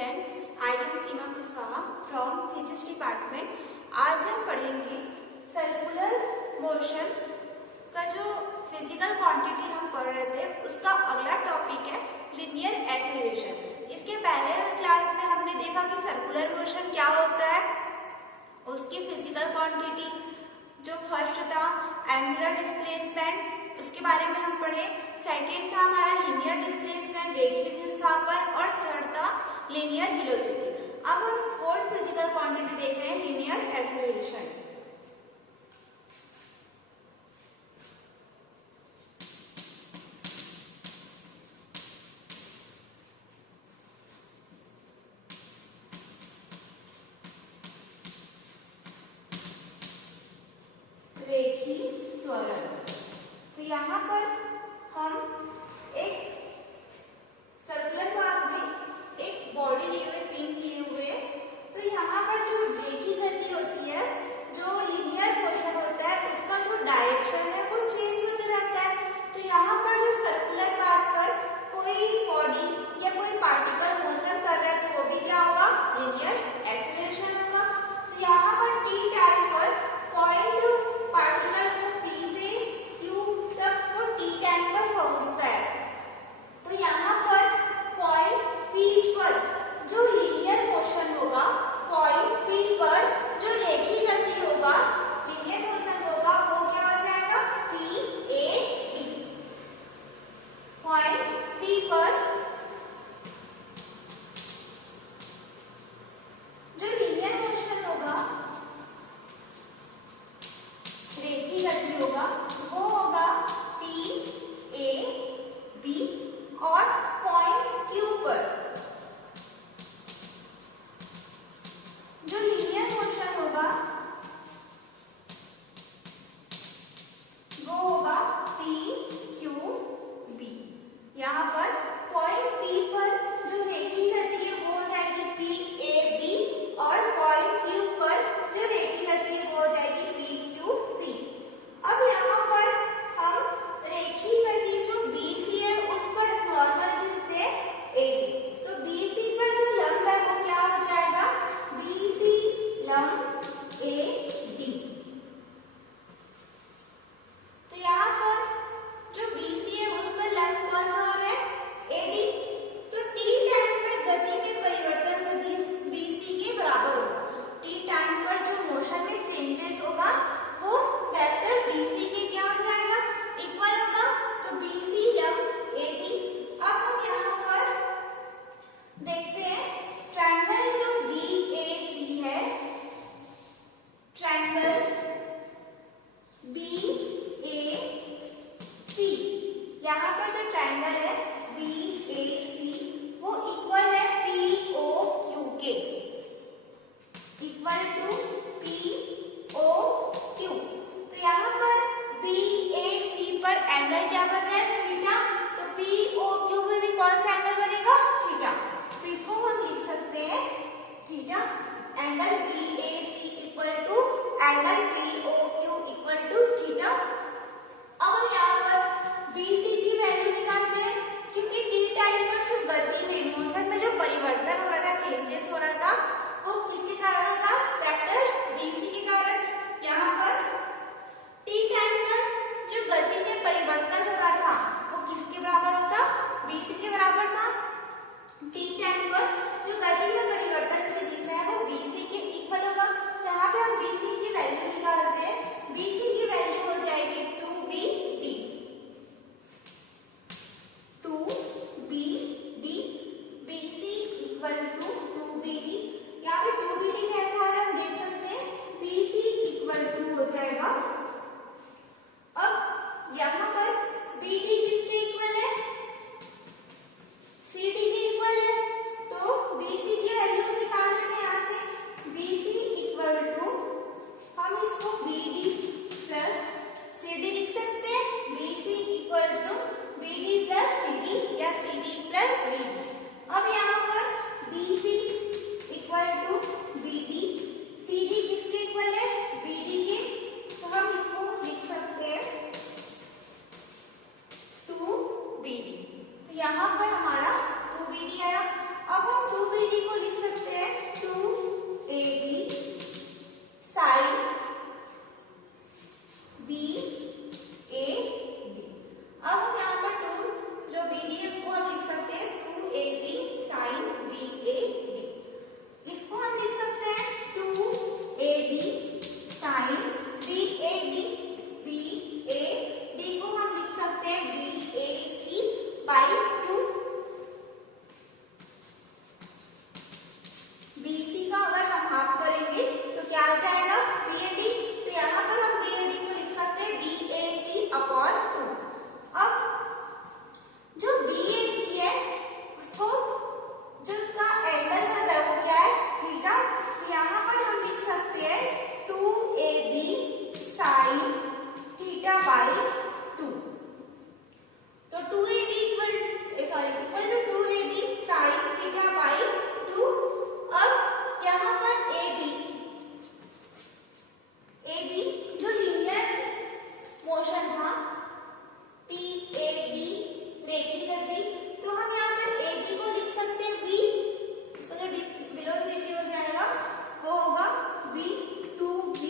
Students, I am Seema Kushwaha from physics department. आज हम पढ़ेंगे सर्कुलर मोशन का जो फिजिकल क्वांटिटी हम पढ़ रहे थे उसका अगला टॉपिक है लीनियर एक्सेलरेशन। इसके पहले क्लास में हमने देखा कि सर्कुलर मोशन क्या होता है, उसकी फिजिकल क्वांटिटी। जो फर्स्ट था एंगुलर डिस्प्लेसमेंट, उसके बारे में हम पढ़े। सेकेंड था हमारा लीनियर डिस्प्लेसमेंट रेखीय विस्थापन, और थर्ड था लीनियर वेलोसिटी। अब हम फोर्थ फिजिकल क्वांटिटी देख रहे हैं लीनियर एक्सेलरेशन। रेखीय त्वरण। तो यहाँ पर हम एक सर्कुलर पाथ में एक बॉडी लिए हुए, पिन लिए हुए, तो यहाँ पर जो रेखीय गति होती है, जो लीनियर मोशन होता है, उसका जो डायरेक्शन है वो चेंज होते रहता है। तो यहाँ पर जो सर्कुलर पाथ पर कोई बॉडी या कोई पार्टिकल मोशन कर रहा है तो वो भी क्या होगा, लीनियर एक्सेलरेशन होगा। तो यहाँ पर टी टाइम पर पॉइंट पार्टिकल को P से Q तक तो T टाइम पर पहुंचता है। तो यहाँ पर पॉइंट P पर जो लीनियर मोशन होगा, पॉइंट P पर जो रेखीय गति होगा, लीनियर मोशन होगा, वो क्या हो जाएगा, PAD। पॉइंट P पर जो लीनियर मोशन होगा, रेखीय गति होगा, वो होगा PAB। और पॉइंट Q पर जो लीनियर मोशन होगा वो होगा PQB। यहाँ पर पॉइंट P पर जो रेखीय गति है वो हो जाएगी PAB, और पॉइंट Q पर जो रेखीय गति है वो हो जाएगी PQC। अब यहाँ पर हम रेखीय गति जो BC है उस पर नॉर्मल खींचते हैं AD। तो BC पर जो लंब है वो क्या हो जाएगा, BC लंब AD। तो यहाँ पर जो BC है उस पर लंब कौन सा हो रहा है, AD। तो T टाइम पर गति में परिवर्तन सदिश BC के बराबर होगा। T टाइम पर जो मोशन में चेंजेस होगा वो वेक्टर BC के क्या हो जाएगा, इक्वल होगा। तो BC लंब AD। अब हम यहाँ पर देखते हैं ट्रायंगल जो BAC है, ट्रायंगल BAC, यहाँ पर जो ट्रायंगल है BAC वो इक्वल है POQ के, इक्वल टू POQ। तो यहाँ पर BAC पर एंगल क्या बन रहा है, थीटा। तो POQ में भी कौन सा एंगल बनेगा, थीटा। तो इसको हम लिख सकते हैं theta. Angle BAC equal to angle POQ equal to theta. अब हम यहाँ पर BC की वैल्यू निकालते हैं, क्योंकि T टाइम पर जो गति में, मोशन में जो परिवर्तन हो रहा था, चेंजेस हो रहा था, वो किसके कारण था, वेक्टर BC के कारण। यहाँ पर T टाइम पर जो गति में परिवर्तन हो रहा था दी, तो हम यहाँ पर ए बी को लिख सकते हैं बी, इसको जो वेलोसिटी हो जाएगा वो होगा v 2b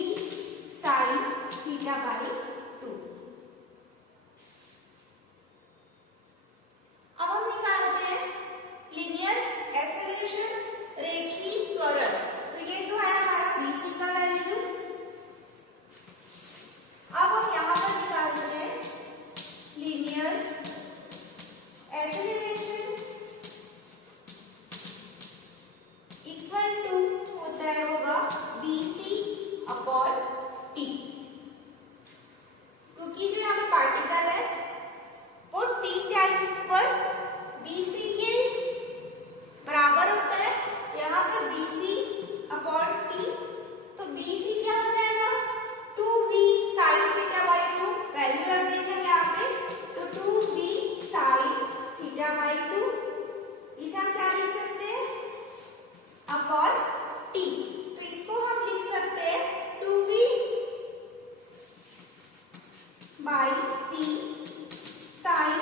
sin theta by 2। अब हम निकालते हैं लीनियर एक्सेलरेशन, रेखीय त्वरण। तो ये तो है हमारा bc का वैल्यू। अब हम यहाँ पर निकालते हैं लीनियर एक्सेलरेशन इक्वल टू होता है होगा bc अपॉन t, क्योंकि जो यहाँ पे पार्टिकल है वो t टाइम्स पर bc के बराबर होता है, यहाँ पर bc अपॉन t, तो bc क्या हो जाएगा 2b sin theta by 2, value रख देंगे यहाँ पे, तो 2b sin थीटा बाई 2, इसे हम क्या लिख सकते हैं अपॉन t, तो इसको हम लिख सकते हैं 2b by t sin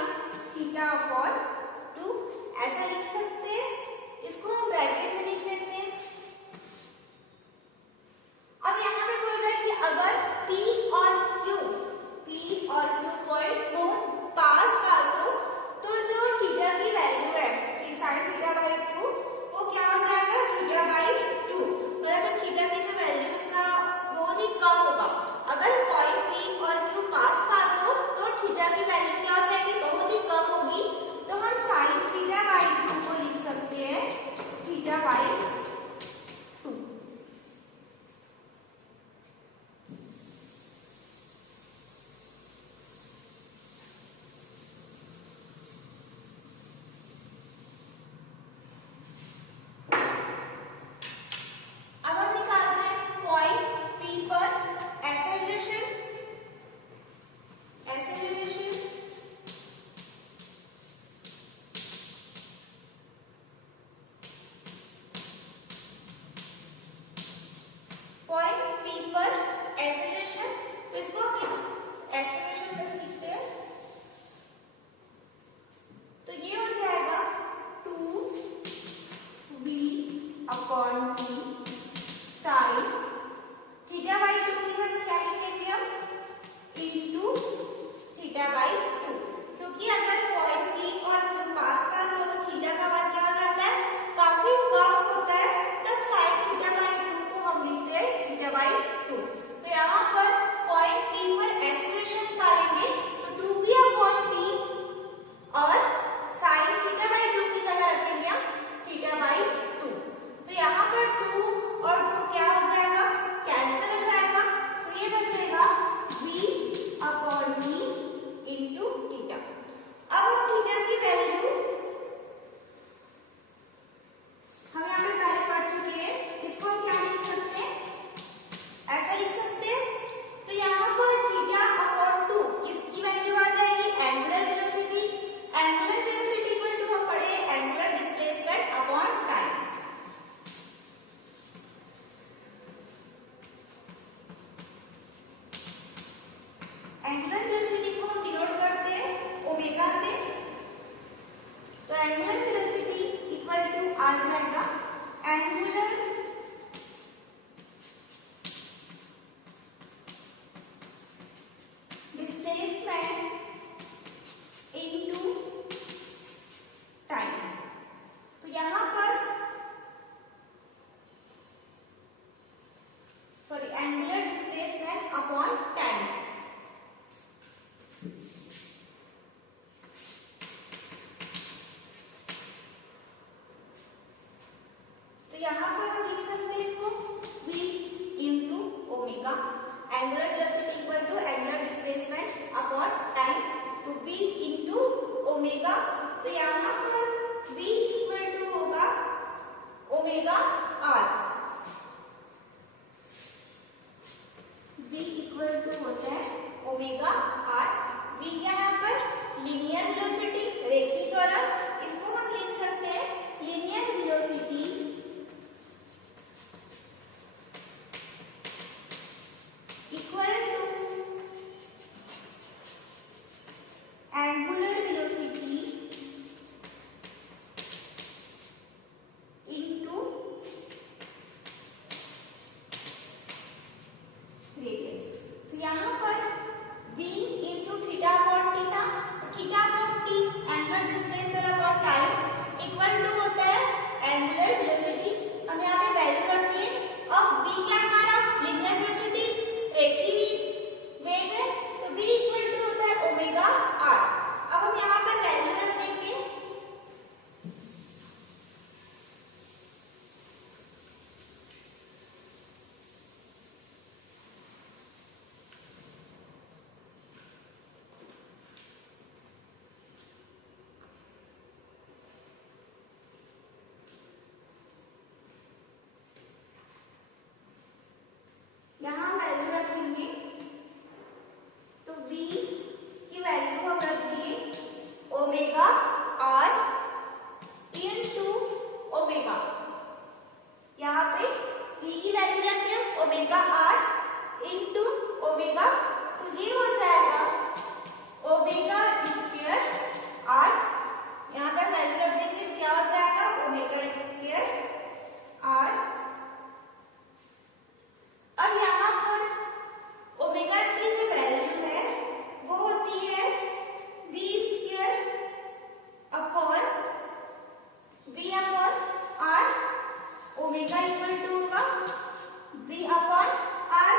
theta upon 2, ऐसा लिख सकते हैं। इसको हम ब्रैकेट में लिख लेते हैं। अब यहाँ पे बोल रहा है कि अगर P और Q पॉइंट बहुत पास हो तो जो थीटा की वैल्यू है sin थीटा बाई 2 वो क्या हो जाएगा थीटा बाई 2, मतलब थीटा की जो वैल्यू उसका बहुत ही कम होगा। अगर पॉइंट P और Q पास हो तो थीटा की वैल्यू क्या हो जाएगी बहुत ही कम होगी, तो हम sin थीटा बाई 2 को लिख सकते हैं थीटा बाई 2। अब हम निकालते हैं पॉइंट P पर एक्सेलरेशन पॉइंट P पर एक्सेलरेशन, तो इसको हम एक्सेलरेशन बस लिखते हैं, तो ये हो जाएगा 2b upon t sin theta by 2 की जगह क्या लिखेंगे हम इनटू थीटा बाई 2, क्योंकि अगर पॉइंट P और Q पास हो तो थीटा का मान क्या हो जाता है काफी कम होता है, तब sin थीटा बाई 2 को हम लिखते हैं थीटा बाई 2। तो यहाँ पर पॉइंट P पर एक्सेलरेशन निकालेंगे तो 2b अपॉन t और sin थीटा बाई 2 की जगह रखेंगे हम थीटा बाई 2, तो यहाँ पर 2 और 2 क्या हो जाएगा कैंसिल हो जाएगा, तो ये बचेगा v upon t into linear velocity रेखीय वेग है तो v इक्वल टू होता है ओमेगा आर। अब हम यहाँ पर वैल्यू रख देंगे। यहाँ वैल्यू रखेंगे तो v की वैल्यू हम रख दिए ओमेगा आर इनटू ओमेगा। यहाँ पे v की वैल्यू रख दिए ओमेगा आर इनटू ओमेगा, तो ये हो जाएगा ओमेगा स्क्वायर आर। यहाँ पे वैल्यू रख देंगे क्या हो जाएगा ओमेगा स्क्वायर आर। अब यहाँ पर ओमेगा की जो वैल्यू है वो होती है v square upon r। Omega equal to होगा v अपॉन r।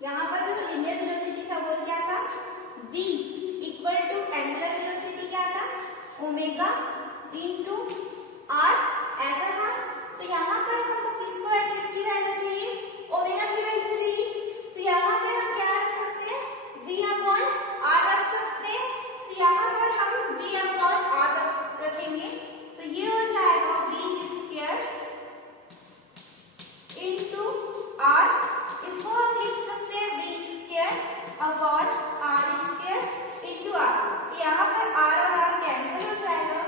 यहाँ पर जो लीनियर वेलोसिटी था वो क्या था v equal to angular velocity क्या था ओमेगा इनटू r ऐसा था। तो यहाँ पर हमको किसको है किसकी वैल्यू चाहिए ओमेगा की वैल्यू चाहिए, तो यहाँ पे हम क्या रख सकते हैं v अपॉन r रख सकते हैं। तो यहाँ पर हम v अपॉन r रखेंगे तो ये हो जाएगा v स्क्वायर इनटू r। इसको हम लिख सकते हैं v square upon r square into r। तो यहाँ पर r और r कैंसिल हो जाएगा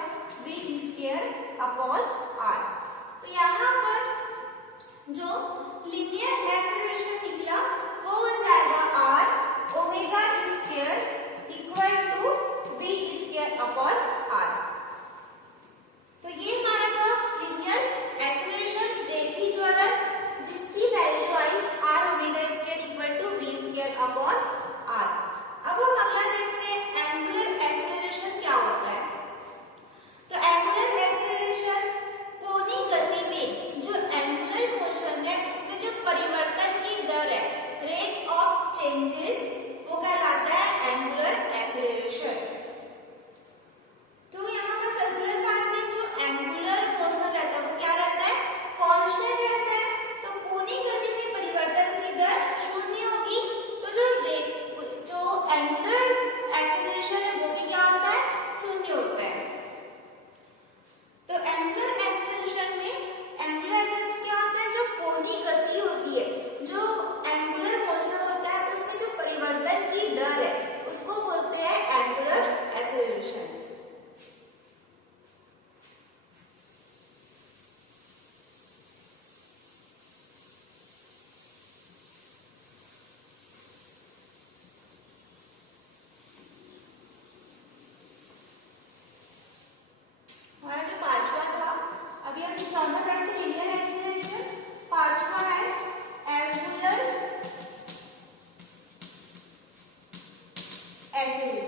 v स्क्वायर अपॉन r। तो यहाँ पर जो लीनियर एक्सेलरेशन निकला वो हो जाएगा r omega square equal to v square upon r। तो ये हमारा था लीनियर एक्सेलरेशन रेखीय त्वरण जिसकी वैल्यू आई r omega square equal to v square upon r। अब हम अगला देखते हैं एंगुलर एक्सेलरेशन क्या होता है। तो एंगुलर एक्सेलरेशन कोणीय गति में जो एंगुलर मोशन है उसमें जो परिवर्तन की दर है रेट ऑफ चेंजेस वो कहलाता है एंगुलर एक्सेलरेशन। तो यहाँ पर सर्कुलर पाथ में जो एंगुलर मोशन रहता है वो क्या रहता है कांस्टेंट रहता है। तो कोणीय गति में परिवर्तन की दर शून्य होगी, तो जो एंगुलर एक्सेलरेशन है वो भी क्या होता है शून्य होता है। तो एंगुलर एक्सेलरेशन में एंगुलर एक्सेलरेशन क्या होता है जो कोणीय गति होती है, जो एंगुलर मोशन होता है उसमें जो परिवर्तन की दर है उसको बोलते हैं एंगुलर एक्सेलरेशन। हमारा जो पांचवा था अभी हम चौथा पढ़े थे लीनियर एक्सेलरेशन, पांचवा है एंगुलर एक्सेलरेशन।